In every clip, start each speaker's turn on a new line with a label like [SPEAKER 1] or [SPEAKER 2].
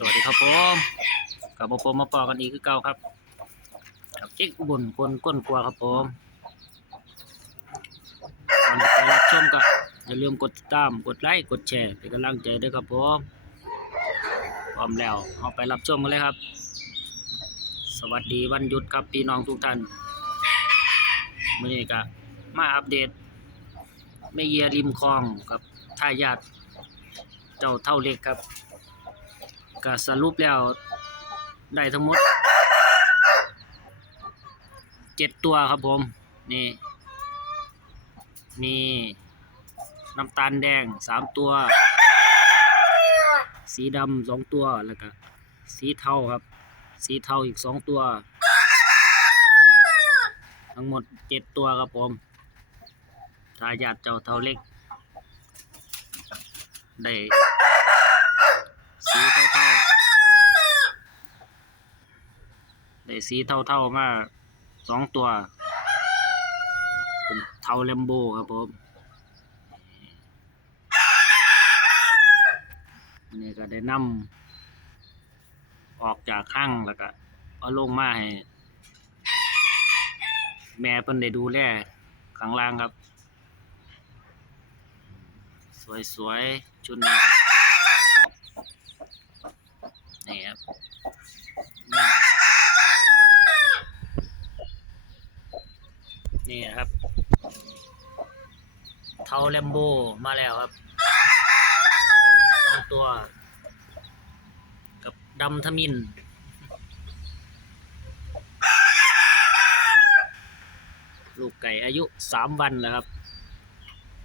[SPEAKER 1] สวัสดีครับผมกลับมาผมมาปอกันอีกคือเก่าครับกับเจ๊กอุบลคนก้นกลัวครับผมก่อนจะไปรับชมก็อย่าลืมกดติดตามกดไลค์กดแชร์เป็นกำลังใจด้วยครับผมพร้อมแล้วเอาไปรับชมกันเลยครับ สวัสดีวันหยุดครับพี่น้องทุกท่านมื่อก็มาอัปเดตแม่เยียริมคลองกับทายาทเจ้าเท่าเล็กครับ ก็สรุปแล้วได้ทั้งหมดเจ็ดตัวครับผม นี่ มีน้ำตาลแดงสามตัว สีดำสองตัวแล้วก็สีเทาครับ สีเทาอีกสองตัว ทั้งหมดเจ็ดตัวครับผมทายาทเจ้าเทาเล็ก ได้สีเทาๆได้ สีเท่าๆมาสองตัว เป็นเทาแลมโบครับผมนี่ก็ได้นำออกจากข้างแล้วก็เอาลงมาให้ แม่เพิ่นได้ดูแลข้างล่างครับ สวยๆชุดนี้ครับนี่ครับ เทาแลมโบมาแล้วครับสองตัว กับดำทมินลูกไก่อายุสามวันแล้วครับ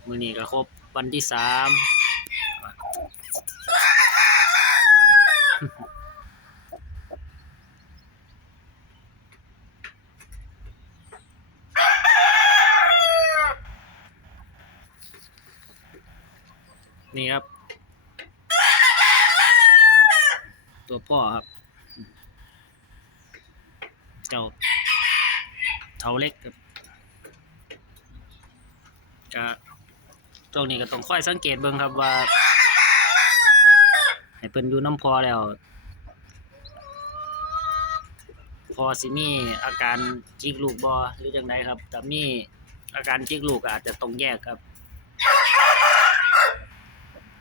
[SPEAKER 1] มือนี้ก็ครบวันที่สาม นี่ครับ ตัวพ่อครับ เจ้าเทาเล็กครับจะตรงนี้ก็ต้องค่อยสังเกตเบิ่งครับว่า ให้เพิ่นอยู่น้ำพอแล้ว พอสิมีอาการจิกลูกบอหรือจังไดครับแต่มีอาการจิกลูกอาจจะต้องแยกครับ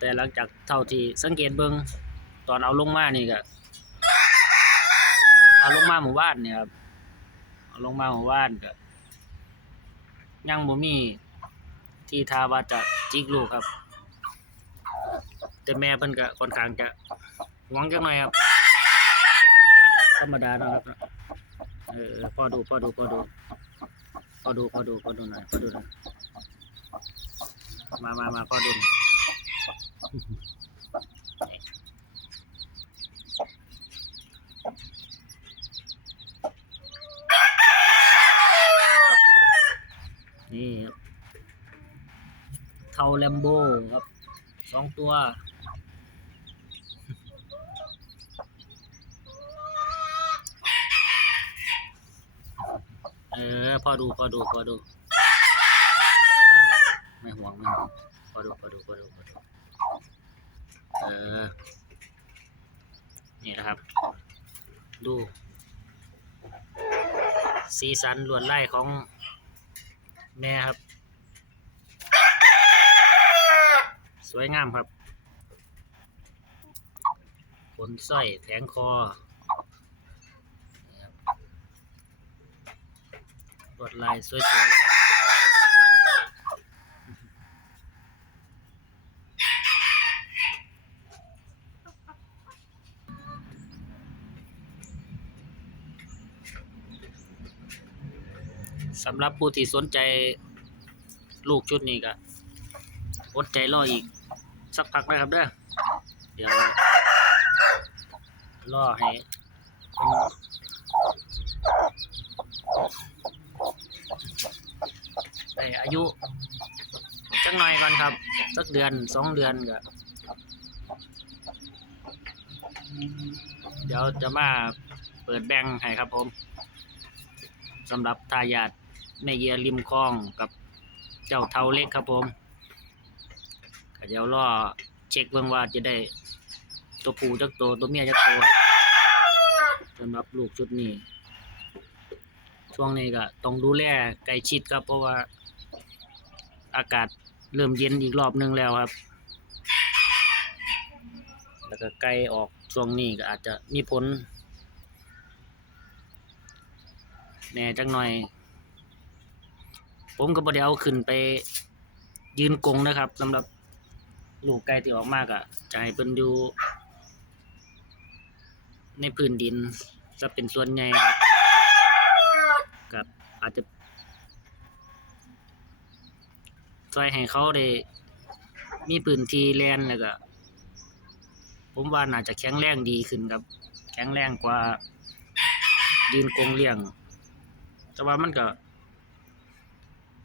[SPEAKER 1] แต่หลังจากเท่าที่สังเกตเบิงตอนเอาลงมานี่ก็เอาลงมาหมู่บ้านเนี่ยครับเอาลงมาหมู่บ้านก็ยังบ่มีที่ทาว่าจะจิกลูกครับ แต่แม่เพิ่นก็ค่อนข้างจะหวงจังหน่อยครับ ธรรมดาเนาะครับเนาะเออพอดูพอดูพอดูพอดูพอดูพอดูหน่อยพอดูหน่อยมามามาพอดูหน่อยนี่ครับเทาแลมโบครับสองตัว เออ พอดู พอดู พอดู ไม่ห่วง ไม่ห่วง พอดู พอดู พอดู พอดู เออ นี่นะครับ ดู สีสันลวดไล่ของแม่ครับ สวยงามครับ ขนสร้อยแทงคอลวดลายสวยๆครับสำหรับผู้ที่สนใจลูกชุดนี้ก็อดใจรออีก สักพักนะครับเด้อเดี๋ยวรอให้อายุจักหน่อยก่อนครับ สักเดือนสองเดือนก็เดี๋ยวจะมาเปิดแบ่งให้ครับผมสำหรับทายาทแม่เยียริมคลองกับเจ้าเทาเล็กครับผม เดี๋ยวรอเช็คเบิ่งว่าจะได้ตัวผู้จักตัวตัวเมียจักตัวสำหรับลูกชุดนี้ ช่วงนี้ก็ต้องดูแลใกล้ชิดครับ เพราะว่าอากาศเริ่มเย็นอีกรอบหนึงแล้วครับ แล้วก็ไกลออกช่วงนี้ก็อาจจะมีผลแน่จังหน่อย ผมก็บ่ได้เอาขึ้นไปยืนกงนะครับสำหรับ ลูกไก่ที่ออกมากอะจะให้เพิ่นอยู่ ในพื้นดินจะเป็นส่วนใหญ่ครับกับอาจจะช่วยให้เขาได้มีพื้นที่แลนแล้วก็ผมว่าน่าจะแข็งแรงดีขึ้นครับ แข็งแรงกว่ายืนกงเลี้ยง แต่ว่ามันก็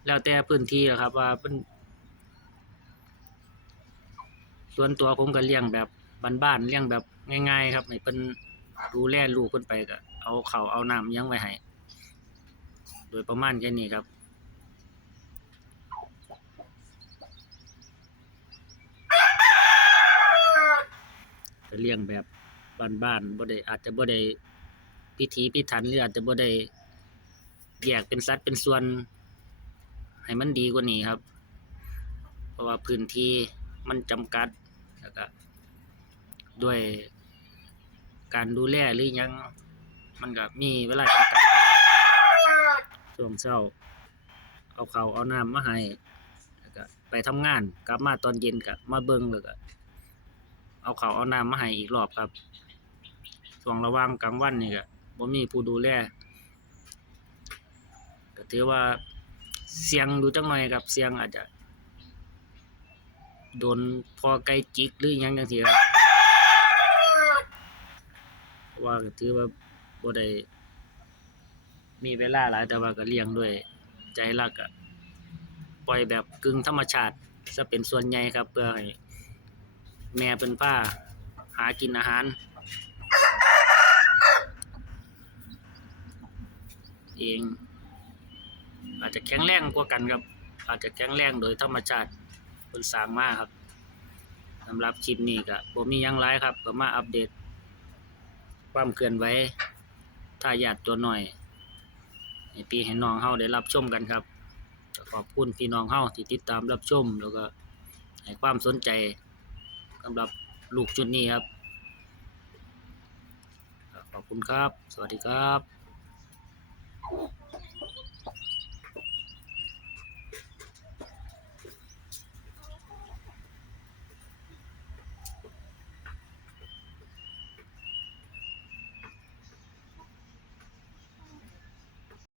[SPEAKER 1] แล้วแต่พื้นที่แหละครับ ว่าเป็น ส่วนตัวผมก็เลี้ยงแบบบ้านๆเลี้ยงแบบง่าย ๆ ครับให้เพิ่นดูแลลูกเพิ่นไปก็เอาเขาเอาน้ำยังไว้ให้โดยประมาณแค่นี้ครับก็เลี้ยงแบบบ้านๆบ่ได้อาจจะบ่ได้พิถีพิถันหรืออาจจะบ่ได้แยกเป็นสัดเป็นส่วน ให้มันดีกว่านี้ครับ เพราะว่าพื้นที่มันจำกัด ด้วยการดูแลหรือยังมันก็มีเวลาจำกัดช่วงเช้า เอาเขาเอาน้ำมาให้แล้วก็ไปทำงานกลับมาตอนเย็นก็มาเบิ่งแล้วก็เอาเขาเอาน้ำมาให้อีกรอบครับช่วงระว่างกลางวันนี่ก็บ่มีผู้ดูแลก็ถือว่าเสียงดูจังหน่อยครับเสียงอาจจะ โดนพอไกลจิกหรือยังจังซี่ครับว่าก็ถือว่าบ่ได้มีเวลาหลายแต่ว่าก็เลี้ยงด้วยใจรักอะปล่อยแบบกึ่งธรรมชาติซะเป็นส่วนใหญ่ครับเพื่อให้แม่เป็นผ้าหากินอาหาร เอง อาจจะแข็งแรงกว่ากันครับ อาจจะแข็งแรงโดยธรรมชาติ เพิ่นสร้างมาครับสำหรับคลิปนี้ก็บ่มีหยังหลายครับก็มาอัปเดต ความเคลื่อนไหวทายาทตัวหน้อยให้พี่ให้น้องเฮาได้รับชมกันครับก็ขอบคุณพี่น้องเฮาที่ติดตามรับชม แล้วก็ให้ความสนใจสำหรับลูกชุดนี้ครับขอบคุณครับ สวัสดีครับ